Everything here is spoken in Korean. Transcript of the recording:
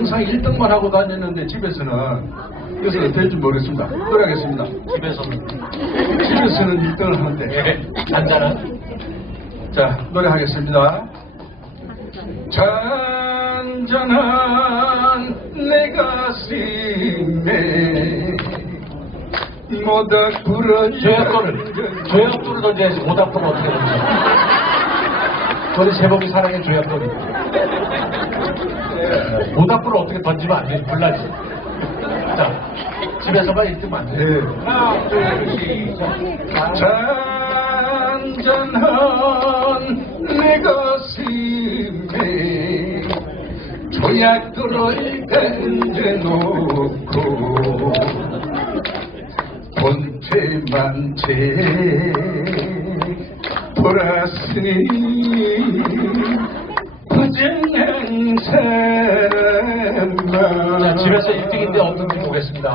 항상 1등만 하고 다녔는데 집에서는 이것은 될지 모르겠습니다. 노래하겠습니다. 집에서는 1등을 하는데 잔잔한. 자, 노래하겠습니다. 잔잔한 내 가슴에 모닥불을 조약돌을 던져야지. 모닥불을 어떻게 던져? 저는 제목이 사랑의 조약돌이. 모닥불을 어떻게 던지면 안 되지. 불나지. 자, 집에서만 1등 만들. 네. 하나, 둘, 시작. 잔잔한 내 가슴에 조약돌을 던져놓고 본체만체 돌았으니 부정한 사람만. 자, 집에서 1등인데 어떤지 보겠습니다.